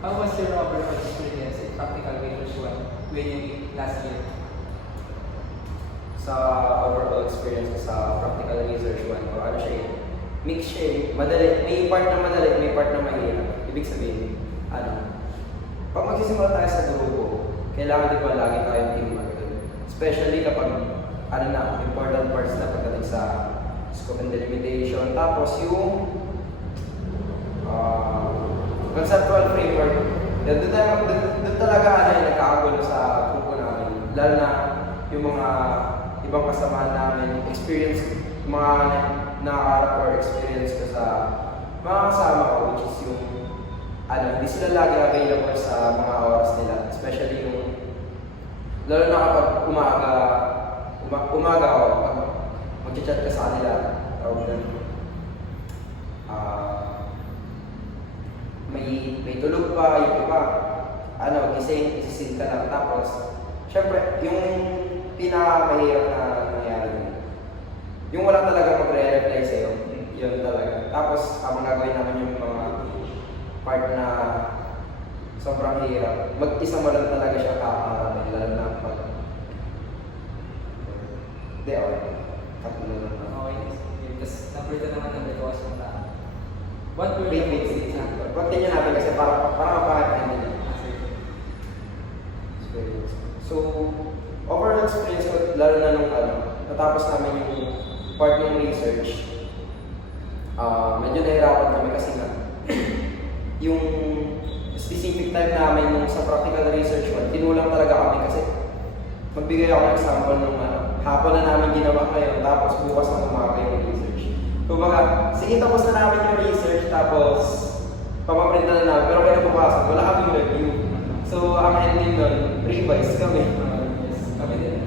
How was your overall experience in practical research one when you last year? Sa overall experience ko sa practical research one ko, ano siya eh, mix siya eh. Madali, may part na madali, may part na mahirap. Ibig sabihin, ano, pag magsisimula tayo sa grupo, kailangan di ba lagi tayong teamwork. Especially kapag, ano na, important parts na pagdating sa scope and delimitation. Tapos yung conceptual framework, doon talaga ano yung nagkakagulo sa grupo namin. Lalo na yung mga ibang kasamahan namin, experience, mga nakakarap or experience ko sa mga kasama ko, which is yung, ano, hindi sila lagi available sa mga oras nila. Especially yung, lalo na kapag umaga ako, pag mag-chat ka sa kanila, may tulog pa, yung iba, ano, gising ka lang. Tapos, syempre, yung pinakamahirap na nangyari, yung wala talaga magre-reply sa'yo, yun talaga. Tapos, habang gagawin namin yung mga part na sobrang hirap, mag-isa mo lang talaga siya kakaharapin, lalo na pag... Hindi, okay. Tatlo lang na. Okay, tapos number 2 naman ang request mo na. What were Wait. Continue natin kasi para mapakita nila. So, overall experience ko, lalo na nung natapos namin yung part ng research, medyo nahirapan kami kasi nga, yung specific time namin nung sa practical research one, tinulang talaga kami kasi magbigay ako ng example nung hapon na namin ginawa ngayon, tapos bukas na umaga yung research. Kumbaga, sige tapos na namin yung research, tapos papaprint na namin, pero kinabukasan, wala kaming review. So, ang ending nun, revise kami. Yes, kami din.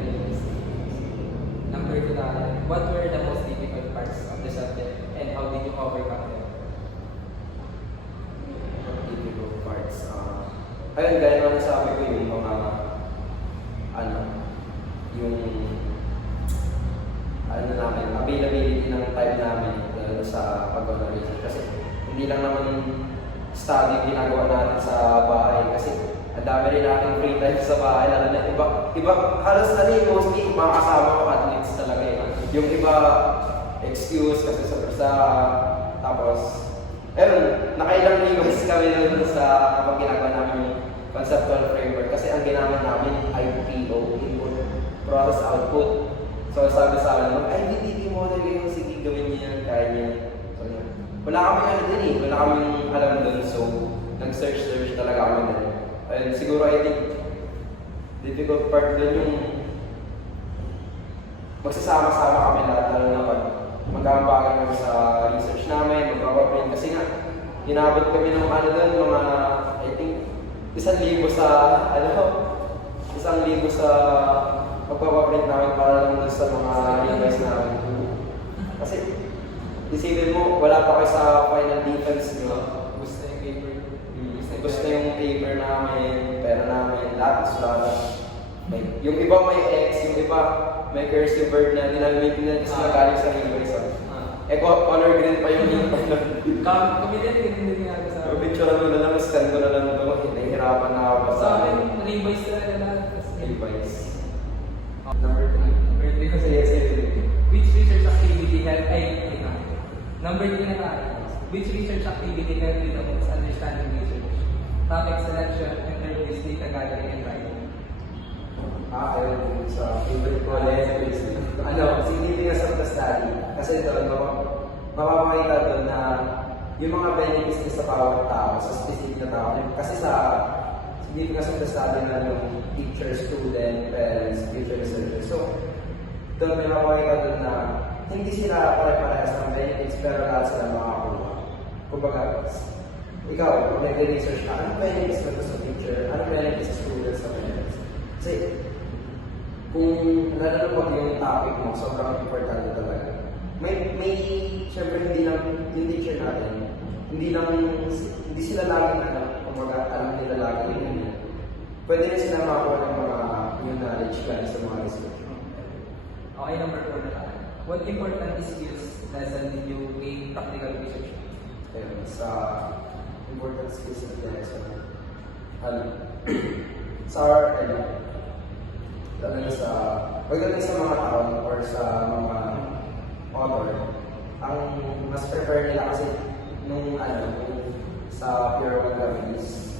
Number 2 na, what were the most difficult parts of the subject and how did you overcome them? Difficult parts. Ayun, gaya naman sabi ko yung mga, namin, availability ng time namin sa paggawa ng research. Kasi hindi lang naman study ginagawa natin sa bahay kasi ang dami rin natin free time sa bahay, lalo na iba halos mostly mga kasama ko athletes talaga eh. Yung iba excuse kasi sa tapos nakailang revise kami nun sa kapag ginagawa namin yung conceptual framework kasi ang ginamit namin IPO, input, process, output. So sabi sa akin, IDTD model yun, sige gawin niyo yan, kaya niya. So wala kami wala kaming alam dun, so nag-search talaga kami dun. And siguro I think difficult part dun yung magsasama-sama kami lahat, lalo na pag mag-aambagan kami sa research namin, mag-print kasi nga, ginabot kami ng dun, mga I think 1,000 sa pagpapaprint namin para lang sa mga revise namin. Kasi isipin mo, wala pa kayo sa final defense nyo. Gusto yung paper. Gusto yung paper namin, pera namin, lahat sulat. Yung iba may X, yung iba may cursive word na ginamit na kasi galing sa revise. Color green pa yung ink. Kami din ginagawa sa akin. Picture mo na lang, scan ko na lang ito. Nahihirapan na ako Sa akin, revise talaga lahat. Revise. Number 3 kasi which research activity helped Number 3 na tayo. Which research activity helped you the most understanding research? Topic selection, interviews, data gathering, and writing. Ayun, sa favorite ko, significance of the study. Kasi doon, mapapakita doon na yung mga benefits niya sa bawat tao, sa specific na tao. Kasi sa significance of the study na yung teacher, student, parents, future researchers. So, doon may mapapakita doon na hindi sila pare-parehas ng benefits, pero lahat sila makakuha. Kumbaga, ikaw, kung nag-research ka, anong benefits na sa teacher, anong benefits sa students sa parents? Kasi, kung nalalaman yung topic mo, sobrang importante talaga. Siyempre hindi lang yung teacher natin, hindi sila laging alam nila lagi yun. Pwede rin sila makakuha ng mga new knowledge galing sa mga research. Okay, number 4 na tayo. What important skills lesson did you gain practical research? Ayun, sa important skills na lesson. ano, sa our, ano, lalo na sa, pagdating sa mga taon or sa mga author, ang mas prefer nila kasi nung ano, nung sa Pure One kami is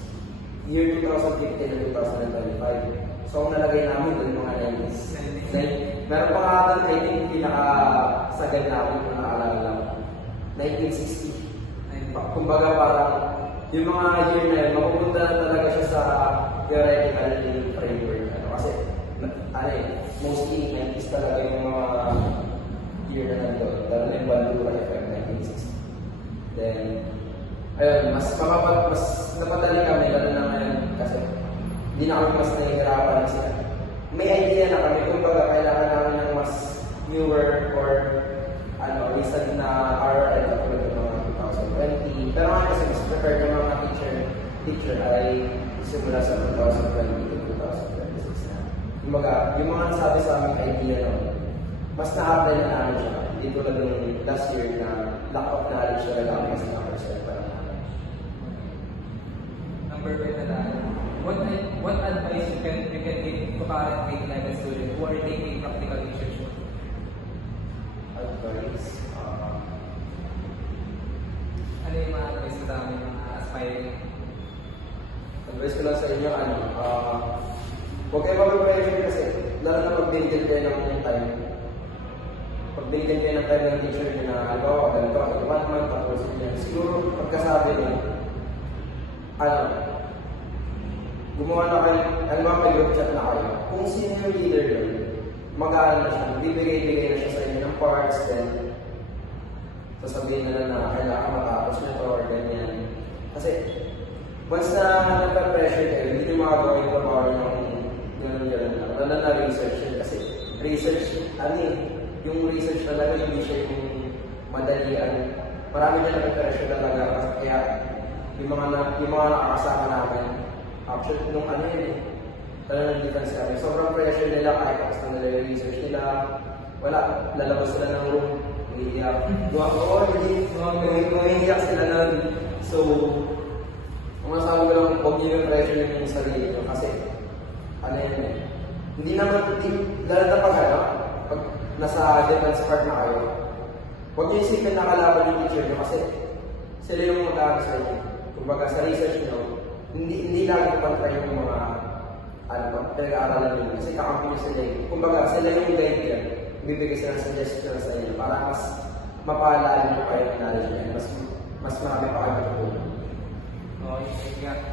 year 2015 na 2025. So, ang nalagay namin doon mga 90s. Like, meron pa nga doon, I think, pinakasagad namin kung naalala ko. 1960. Kumbaga parang, yung mga year na yun, mapupunta na talaga siya sa theoretical framework. Ano, kasi, ano eh, mostly 90s talaga yung mga year na nandun. Lalo na yung Bandura FM 1960. Then, ayun, mas napadali kami, lalo na ngayon, kasi hindi na kami mas nahihirapan kasi may idea na kami, kumbaga kailangan namin ng mas newer or ano, recent na RL na tulad ng mga 2020. Pero ngayon kasi mas prepared ng mga teacher ay simula sa 2020 to 2026 na. Kumbaga, yung mga nasabi sa aming idea no, mas na-apply na namin siya. Hindi tulad ng last year na lack of knowledge na lang kasi na-percent pa lang namin. Number 5 na tayo. What advice you can give to current grade 11 students who are taking practical research work? Advice? Ano yung mga advice ko sa amin mga aspiring? Advice ko lang sa inyo, ano, huwag kayo mag-pressure kasi, lalo na pag binigyan kayo ng time. Pag binigyan kayo ng time ng teacher nyo na, halimbawa, ganito, 1 month, tapos yun. Siguro, pagkasabi nyo, ano, gumawa na kayo, halimbawa may group chat na kayo. Kung sino yung leader yun, mag-aaral na siya, bibigay-bigay na siya sa inyo ng parts, then, sasabihin na lang na kailangan matapos nyo to or ganyan. Kasi, once na nagpa-pressure kayo, hindi nyo makagawa yung trabaho ng gano'n-gano'n lang. Lalo na research yun. Kasi, research, ano yung research talaga, hindi siya yung madalian. Marami na nagpa-pressure talaga. Kaya, yung mga nakakasama namin, actually, nung ano yun eh, talagang difference kami. Sobrang pressure nila kahit tapos na nila yung research nila. Wala, lalabas sila ng room. Umiiyak. Umiiyak sila nun. So, ang masasabi ko lang, huwag niyo yung pressure yung sarili nyo kasi, ano yun eh. Hindi naman, lalo na pag ano, pag nasa defense part na kayo, huwag niyo isipin na kalaban yung teacher nyo kasi sila yung mag-answer nyo. Kumbaga sa research nyo, hindi lagi kontra yung mga ano ba, pinag-aaralan nyo. Kasi kakampi nyo sila yung, kumbaga sila yung guide yan. Bibigay sila ng suggestion sa inyo para mas mapalalim nyo kayo ng knowledge nyo. Mas marami pa kayo. Okay, yeah.